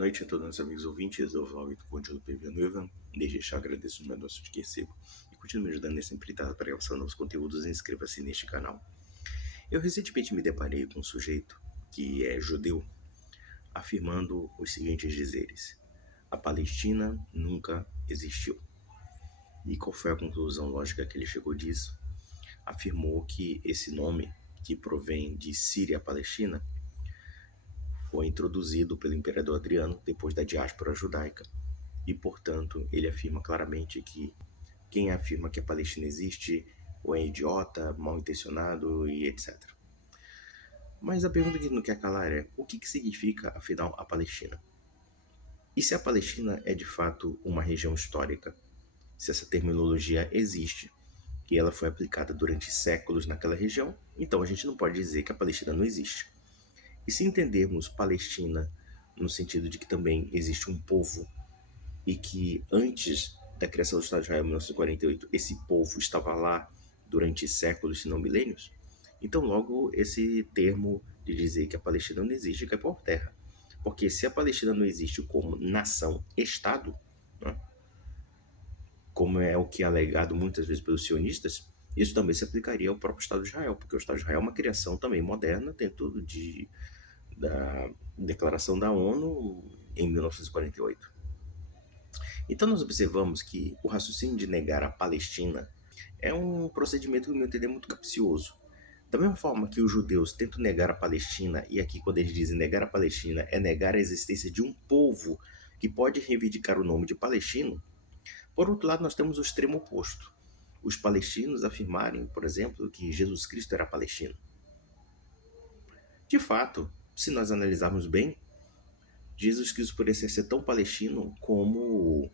noite a todos os amigos ouvintes do vlog do Conde do PV Noiva. Desde já agradeço os negócios que recebo e continue me ajudando nessa empreitada para gravação de novos conteúdos. Inscreva-se neste canal. Eu recentemente me deparei com um sujeito que é judeu afirmando os seguintes dizeres: a Palestina nunca existiu. E qual foi a conclusão lógica que ele chegou disso? Afirmou que esse nome, que provém de Síria-Palestina, foi introduzido pelo imperador Adriano depois da diáspora judaica. E, portanto, ele afirma claramente que quem afirma que a Palestina existe ou é idiota, mal intencionado e etc. Mas a pergunta que não quer calar é: o que significa, afinal, a Palestina? E se a Palestina é de fato uma região histórica? Se essa terminologia existe e ela foi aplicada durante séculos naquela região, então a gente não pode dizer que a Palestina não existe. E se entendermos Palestina no sentido de que também existe um povo e que antes da criação do Estado de Israel em 1948 esse povo estava lá durante séculos, se não milênios, então logo esse termo de dizer que a Palestina não existe cai por terra. Porque se a Palestina não existe como nação-estado, né, como é o que é alegado muitas vezes pelos sionistas, isso também se aplicaria ao próprio Estado de Israel, porque o Estado de Israel é uma criação também moderna dentro da Declaração da ONU em 1948. Então nós observamos que o raciocínio de negar a Palestina é um procedimento, no meu entender, muito capcioso. Da mesma forma que os judeus tentam negar a Palestina, e aqui quando eles dizem negar a Palestina é negar a existência de um povo que pode reivindicar o nome de palestino, por outro lado nós temos o extremo oposto. Os palestinos afirmarem, por exemplo, que Jesus Cristo era palestino. De fato, se nós analisarmos bem, Jesus Cristo poderia ser tão palestino como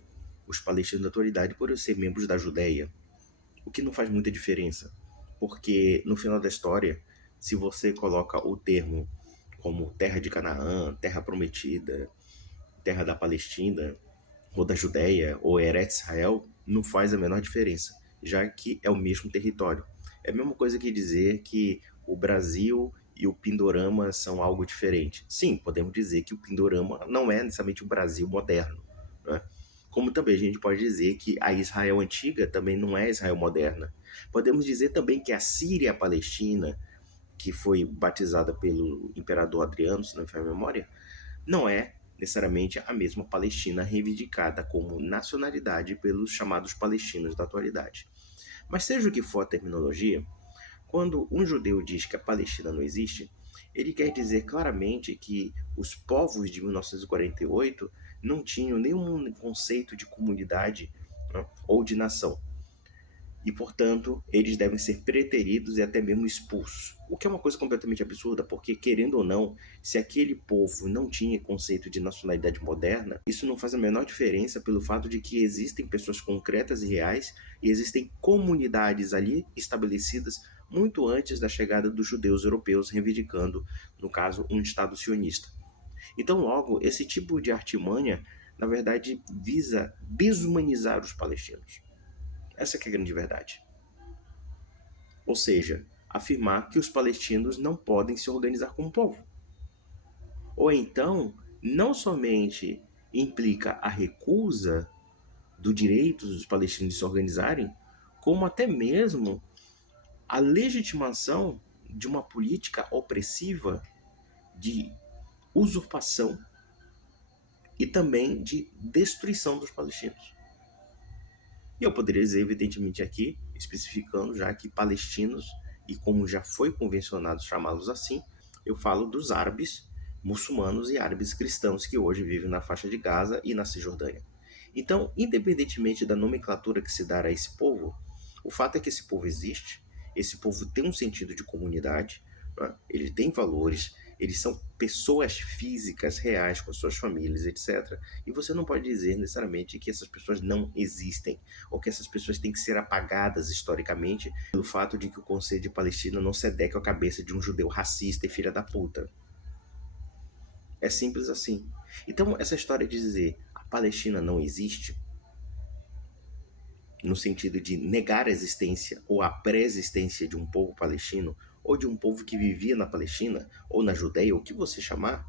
os palestinos da atualidade por ser membros da Judéia, o que não faz muita diferença, porque no final da história, se você coloca o termo como terra de Canaã, terra prometida, terra da Palestina, ou da Judéia, ou Eretz Israel, não faz a menor diferença, já que é o mesmo território. É a mesma coisa que dizer que o Brasil e o Pindorama são algo diferente. Sim, podemos dizer que o Pindorama não é necessariamente o Brasil moderno, né? Como também a gente pode dizer que a Israel antiga também não é a Israel moderna. Podemos dizer também que a Síria Palestina, que foi batizada pelo imperador Adriano, se não me falha a memória, não é necessariamente a mesma Palestina reivindicada como nacionalidade pelos chamados palestinos da atualidade. Mas seja o que for a terminologia, quando um judeu diz que a Palestina não existe, ele quer dizer claramente que os povos de 1948 não tinham nenhum conceito de comunidade, né, ou de nação. E, portanto, eles devem ser preteridos e até mesmo expulsos. O que é uma coisa completamente absurda, porque, querendo ou não, se aquele povo não tinha conceito de nacionalidade moderna, isso não faz a menor diferença pelo fato de que existem pessoas concretas e reais e existem comunidades ali estabelecidas muito antes da chegada dos judeus europeus reivindicando, no caso, um Estado sionista. Então, logo, esse tipo de artimanha, na verdade, visa desumanizar os palestinos. Essa que é a grande verdade. Ou seja, afirmar que os palestinos não podem se organizar como povo. Ou então, não somente implica a recusa do direito dos palestinos de se organizarem, como até mesmo a legitimação de uma política opressiva de usurpação e também de destruição dos palestinos. E eu poderia dizer, evidentemente, aqui, especificando já que palestinos, e como já foi convencionado chamá-los assim, eu falo dos árabes muçulmanos e árabes cristãos que hoje vivem na faixa de Gaza e na Cisjordânia. Então, independentemente da nomenclatura que se dá a esse povo, o fato é que esse povo existe, esse povo tem um sentido de comunidade, né? Ele tem valores, eles são pessoas físicas, reais, com suas famílias, etc. E você não pode dizer necessariamente que essas pessoas não existem, ou que essas pessoas têm que ser apagadas historicamente pelo fato de que o Conselho de Palestina não se adequa à cabeça de um judeu racista e filha da puta. É simples assim. Então, essa história de dizer a Palestina não existe, no sentido de negar a existência ou a pré-existência de um povo palestino, ou de um povo que vivia na Palestina, ou na Judéia, ou o que você chamar,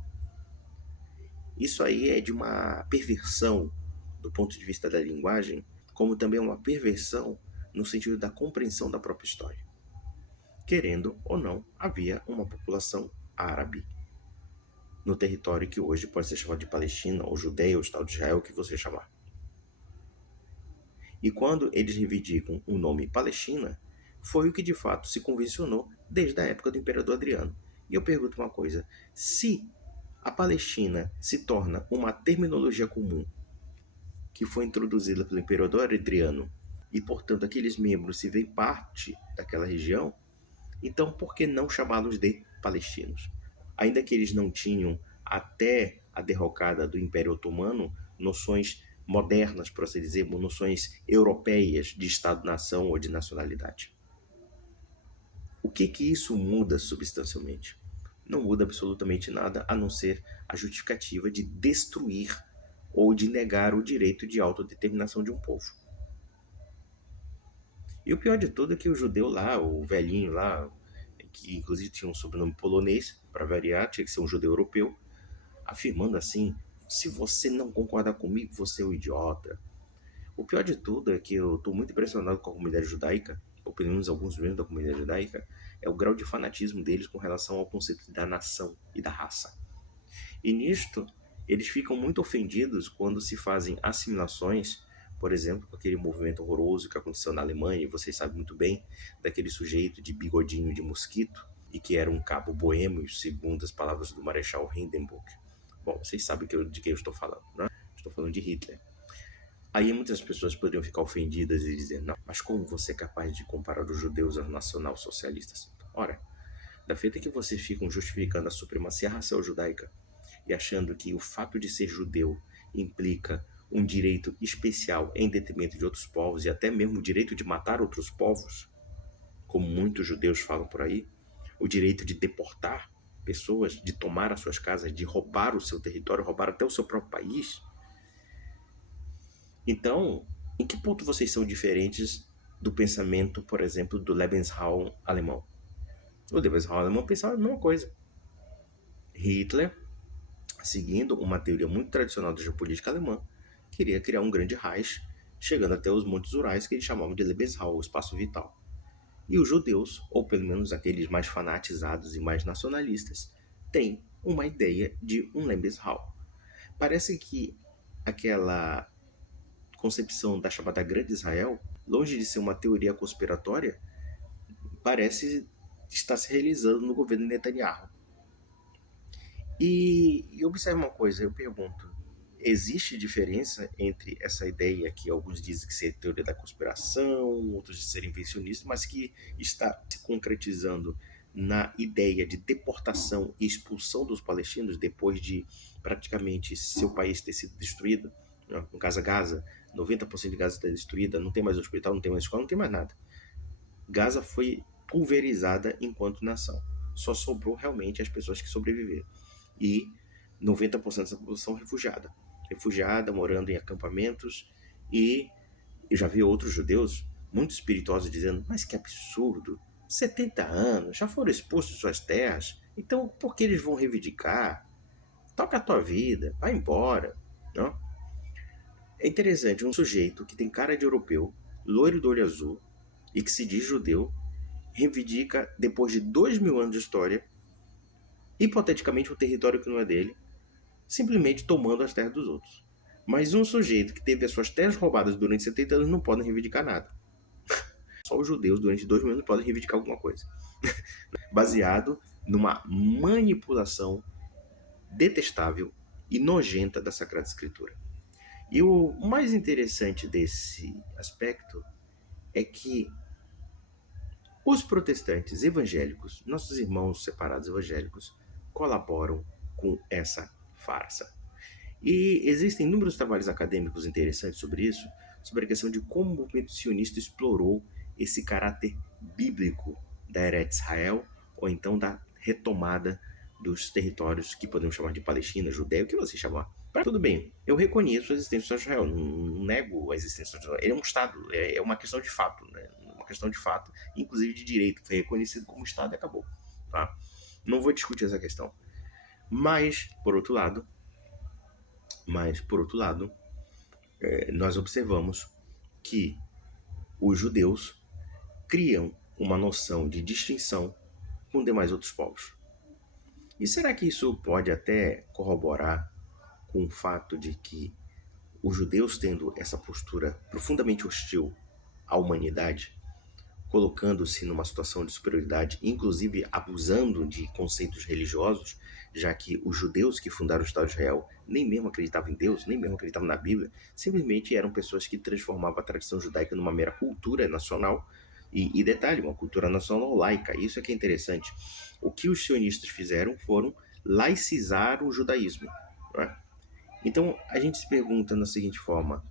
Isso aí é de uma perversão do ponto de vista da linguagem, como também uma perversão no sentido da compreensão da própria história. Querendo ou não, havia uma população árabe no território que hoje pode ser chamado de Palestina, ou Judeia, ou Estado de Israel, o que você chamar. E quando eles reivindicam o nome Palestina, foi o que de fato se convencionou desde a época do Imperador Adriano. E eu pergunto uma coisa: se a Palestina se torna uma terminologia comum que foi introduzida pelo Imperador Adriano e, portanto, aqueles membros se veem parte daquela região, então por que não chamá-los de palestinos? Ainda que eles não tinham, até a derrocada do Império Otomano, noções modernas, por assim dizer, noções europeias de Estado-nação ou de nacionalidade. O que isso muda substancialmente? Não muda absolutamente nada, a não ser a justificativa de destruir ou de negar o direito de autodeterminação de um povo. E o pior de tudo é que o judeu lá, o velhinho lá, que inclusive tinha um sobrenome polonês, para variar, tinha que ser um judeu europeu, afirmando assim: se você não concordar comigo, você é um idiota. O pior de tudo é que eu estou muito impressionado com a comunidade judaica, ou pelo menos alguns membros da comunidade judaica, é o grau de fanatismo deles com relação ao conceito da nação e da raça. E nisto, eles ficam muito ofendidos quando se fazem assimilações, por exemplo, com aquele movimento horroroso que aconteceu na Alemanha, e vocês sabem muito bem, daquele sujeito de bigodinho de mosquito, e que era um cabo boêmio, segundo as palavras do Marechal Hindenburg. Bom, vocês sabem de quem eu estou falando, né? Estou falando de Hitler. Aí muitas pessoas poderiam ficar ofendidas e dizer: não, mas como você é capaz de comparar os judeus aos nacional-socialistas? Ora, da feita que vocês ficam justificando a supremacia racial judaica e achando que o fato de ser judeu implica um direito especial em detrimento de outros povos e até mesmo o direito de matar outros povos, como muitos judeus falam por aí, o direito de deportar pessoas, de tomar as suas casas, de roubar o seu território, roubar até o seu próprio país. Então, em que ponto vocês são diferentes do pensamento, por exemplo, do Lebensraum alemão? O Lebensraum alemão pensava a mesma coisa. Hitler, seguindo uma teoria muito tradicional da geopolítica alemã, queria criar um grande Reich, chegando até os Montes Urais, que eles chamavam de Lebensraum, o espaço vital. E os judeus, ou pelo menos aqueles mais fanatizados e mais nacionalistas, têm uma ideia de um Lebensraum. Parece que aquela concepção da chamada Grande Israel, longe de ser uma teoria conspiratória, parece estar se realizando no governo Netanyahu. E observe uma coisa, eu pergunto: existe diferença entre essa ideia que alguns dizem que ser teoria da conspiração, outros de ser invencionistas, mas que está se concretizando na ideia de deportação e expulsão dos palestinos depois de praticamente seu país ter sido destruído? No caso Gaza, 90% de Gaza está destruída, não tem mais hospital, não tem mais escola, não tem mais nada. Gaza foi pulverizada enquanto nação. Só sobrou realmente as pessoas que sobreviveram. E 90% dessa população refugiada, morando em acampamentos. E eu já vi outros judeus muito espirituosos dizendo: mas que absurdo, 70 anos, já foram expulsos de suas terras, então por que eles vão reivindicar? Toca a tua vida, vai embora. Não? É interessante, um sujeito que tem cara de europeu, loiro do olho azul e que se diz judeu, reivindica, depois de 2000 anos de história, hipoteticamente um território que não é dele, simplesmente tomando as terras dos outros. Mas um sujeito que teve as suas terras roubadas durante 70 anos não pode reivindicar nada. Só os judeus durante 2000 anos podem reivindicar alguma coisa. Baseado numa manipulação detestável e nojenta da Sagrada Escritura. E o mais interessante desse aspecto é que os protestantes evangélicos, nossos irmãos separados evangélicos, colaboram com essa farsa. E existem inúmeros trabalhos acadêmicos interessantes sobre isso, sobre a questão de como o movimento sionista explorou esse caráter bíblico da Eretz Israel, ou então da retomada dos territórios que podemos chamar de Palestina, Judéia, o que você chamar. Tudo bem, eu reconheço a existência de Israel, não nego a existência de Israel. Ele é um Estado, é uma questão de fato, né? Uma questão de fato, inclusive de direito, foi reconhecido como Estado e acabou. Tá? Não vou discutir essa questão. Mas, por outro lado, Mas, por outro lado, nós observamos que os judeus criam uma noção de distinção com demais outros povos. E será que isso pode até corroborar com o fato de que os judeus, tendo essa postura profundamente hostil à humanidade, colocando-se numa situação de superioridade, inclusive abusando de conceitos religiosos, já que os judeus que fundaram o Estado de Israel nem mesmo acreditavam em Deus, nem mesmo acreditavam na Bíblia, simplesmente eram pessoas que transformavam a tradição judaica numa mera cultura nacional, e detalhe, uma cultura nacional laica. Isso é que é interessante. O que os sionistas fizeram foram laicizar o judaísmo. Não é? Então a gente se pergunta da seguinte forma: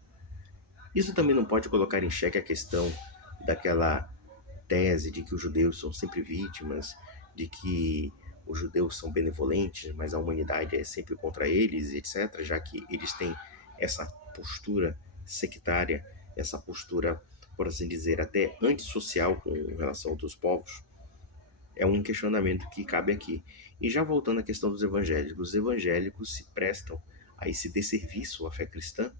isso também não pode colocar em xeque a questão daquela tese de que os judeus são sempre vítimas, de que os judeus são benevolentes, mas a humanidade é sempre contra eles, etc., já que eles têm essa postura sectária, essa postura, por assim dizer, até antissocial com relação a outros povos? É um questionamento que cabe aqui. E já voltando à questão dos evangélicos, os evangélicos se prestam a esse desserviço à fé cristã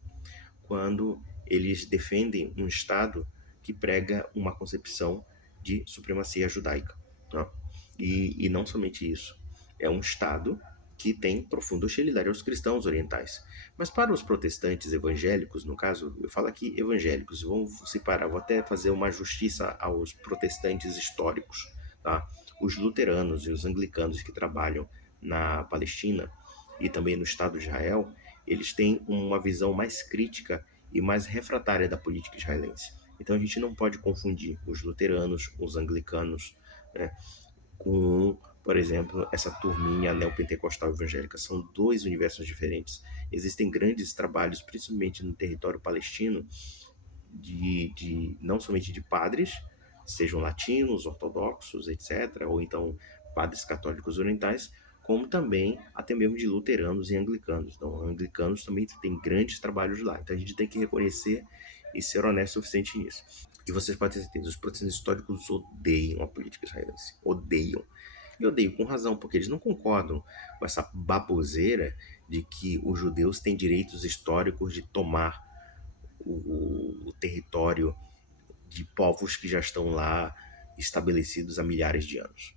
quando eles defendem um Estado que prega uma concepção de supremacia judaica. Né? E não somente isso, é um Estado que tem profunda hostilidade aos cristãos orientais. Mas para os protestantes evangélicos, no caso, eu falo aqui evangélicos, vamos separar, vou até fazer uma justiça aos protestantes históricos, tá? Os luteranos e os anglicanos que trabalham na Palestina e também no Estado de Israel, eles têm uma visão mais crítica e mais refratária da política israelense. Então a gente não pode confundir os luteranos, os anglicanos, né, com, por exemplo, essa turminha neopentecostal evangélica. São dois universos diferentes. Existem grandes trabalhos, principalmente no território palestino, de não somente de padres, sejam latinos, ortodoxos, etc., ou então padres católicos orientais, como também até mesmo de luteranos e anglicanos. Então, anglicanos também têm grandes trabalhos lá. Então, a gente tem que reconhecer e ser honesto o suficiente nisso. E vocês podem ter certeza, os protestantes históricos odeiam a política israelense. Odeiam. E odeiam com razão, porque eles não concordam com essa baboseira de que os judeus têm direitos históricos de tomar o território de povos que já estão lá estabelecidos há milhares de anos.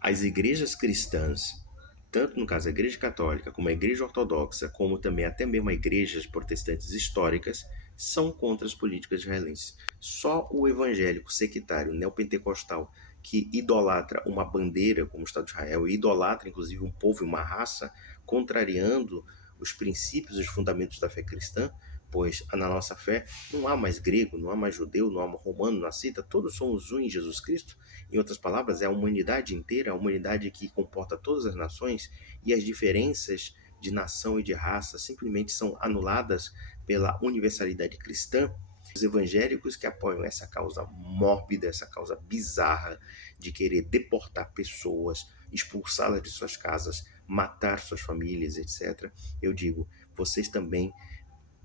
As igrejas cristãs, tanto no caso a igreja católica como a igreja ortodoxa, como também até mesmo as igrejas protestantes históricas, são contra as políticas israelenses. Só o evangélico sectário neopentecostal que idolatra uma bandeira como o Estado de Israel, e idolatra inclusive um povo e uma raça, contrariando os princípios e os fundamentos da fé cristã, pois na nossa fé não há mais grego, não há mais judeu, não há romano, não há cita, todos somos um em Jesus Cristo. Em outras palavras, é a humanidade inteira, a humanidade que comporta todas as nações, e as diferenças de nação e de raça simplesmente são anuladas pela universalidade cristã. Os evangélicos que apoiam essa causa mórbida, essa causa bizarra de querer deportar pessoas, expulsá-las de suas casas, matar suas famílias, etc., eu digo, vocês também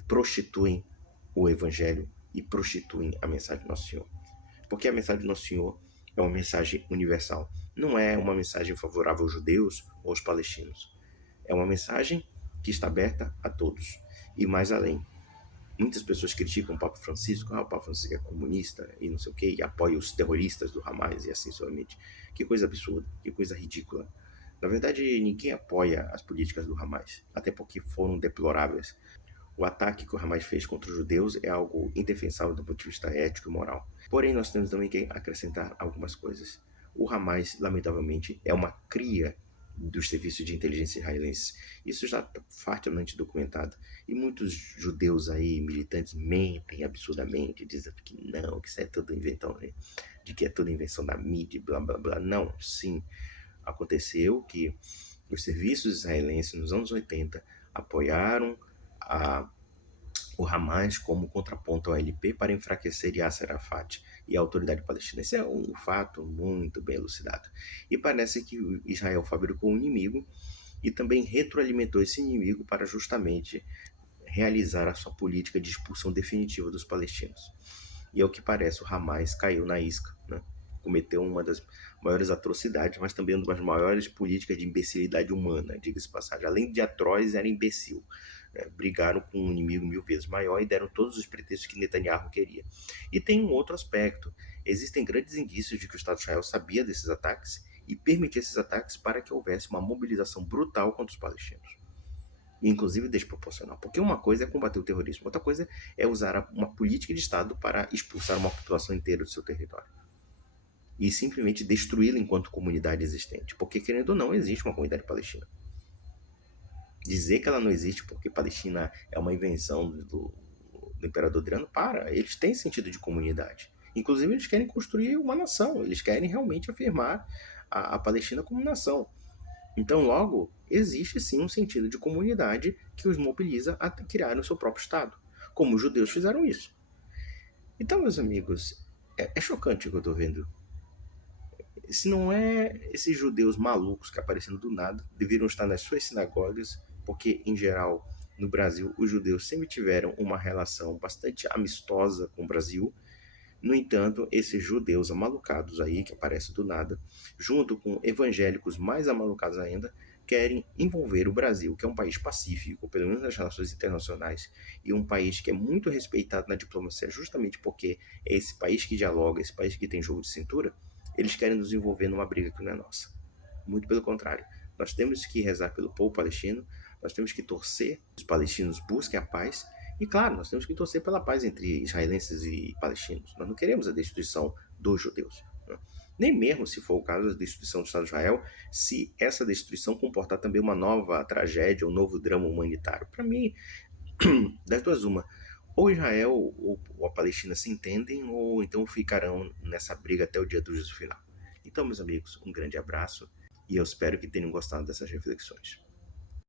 prostituem o evangelho e prostituem a mensagem do Nosso Senhor. Porque a mensagem do Nosso Senhor é uma mensagem universal. Não é uma mensagem favorável aos judeus ou aos palestinos. É uma mensagem que está aberta a todos. E mais além, muitas pessoas criticam o Papa Francisco. O Papa Francisco é comunista e não sei o quê, e apoia os terroristas do Hamas e assim somente. Que coisa absurda, que coisa ridícula. Na verdade, ninguém apoia as políticas do Hamas, até porque foram deploráveis. O ataque que o Hamas fez contra os judeus é algo indefensável do ponto de vista ético e moral. Porém, nós temos também que acrescentar algumas coisas. O Hamas, lamentavelmente, é uma cria dos serviços de inteligência israelenses. Isso já está fartamente documentado. E muitos judeus aí, militantes, mentem absurdamente, dizendo que não, que isso é tudo inventão, né? De que é tudo invenção da mídia, blá blá blá. Não, sim. Aconteceu que os serviços israelenses nos anos 80 apoiaram o Hamas como contraponto ao LP para enfraquecer Yasser Arafat e a autoridade palestina. Esse é um fato muito bem elucidado. E parece que Israel fabricou um inimigo e também retroalimentou esse inimigo para justamente realizar a sua política de expulsão definitiva dos palestinos. E ao que parece, o Hamas caiu na isca, né? cometeu uma das maiores atrocidades, mas também uma das maiores políticas de imbecilidade humana, diga-se de passagem. Além de atroz, era imbecil. Brigaram com um inimigo 1000 vezes maior e deram todos os pretextos que Netanyahu queria. E tem um outro aspecto. Existem grandes indícios de que o Estado de Israel sabia desses ataques e permitia esses ataques para que houvesse uma mobilização brutal contra os palestinos, inclusive desproporcional. Porque uma coisa é combater o terrorismo, outra coisa é usar uma política de Estado para expulsar uma população inteira do seu território e simplesmente destruí-la enquanto comunidade existente. Porque, querendo ou não, existe uma comunidade palestina. Dizer que ela não existe porque Palestina é uma invenção do imperador Adriano, eles têm sentido de comunidade. Inclusive, eles querem construir uma nação, eles querem realmente afirmar a Palestina como nação. Então, logo, existe sim um sentido de comunidade que os mobiliza a criar o seu próprio Estado, como os judeus fizeram isso. Então, meus amigos, é chocante o que eu estou vendo. Se não é esses judeus malucos que aparecendo do nada, deveriam estar nas suas sinagogas, porque, em geral, no Brasil, os judeus sempre tiveram uma relação bastante amistosa com o Brasil. No entanto, esses judeus amalucados aí, que aparecem do nada, junto com evangélicos mais amalucados ainda, querem envolver o Brasil, que é um país pacífico, pelo menos nas relações internacionais, e um país que é muito respeitado na diplomacia, justamente porque é esse país que dialoga, esse país que tem jogo de cintura. Eles querem nos envolver numa briga que não é nossa. Muito pelo contrário. Nós temos que rezar pelo povo palestino, nós temos que torcer que os palestinos busquem a paz, e claro, nós temos que torcer pela paz entre israelenses e palestinos. Nós não queremos a destruição dos judeus. Né? Nem mesmo, se for o caso da destruição do Estado de Israel, se essa destruição comportar também uma nova tragédia, um novo drama humanitário. Para mim, das duas uma, ou Israel ou a Palestina se entendem, ou então ficarão nessa briga até o dia do juízo final. Então, meus amigos, um grande abraço e eu espero que tenham gostado dessas reflexões.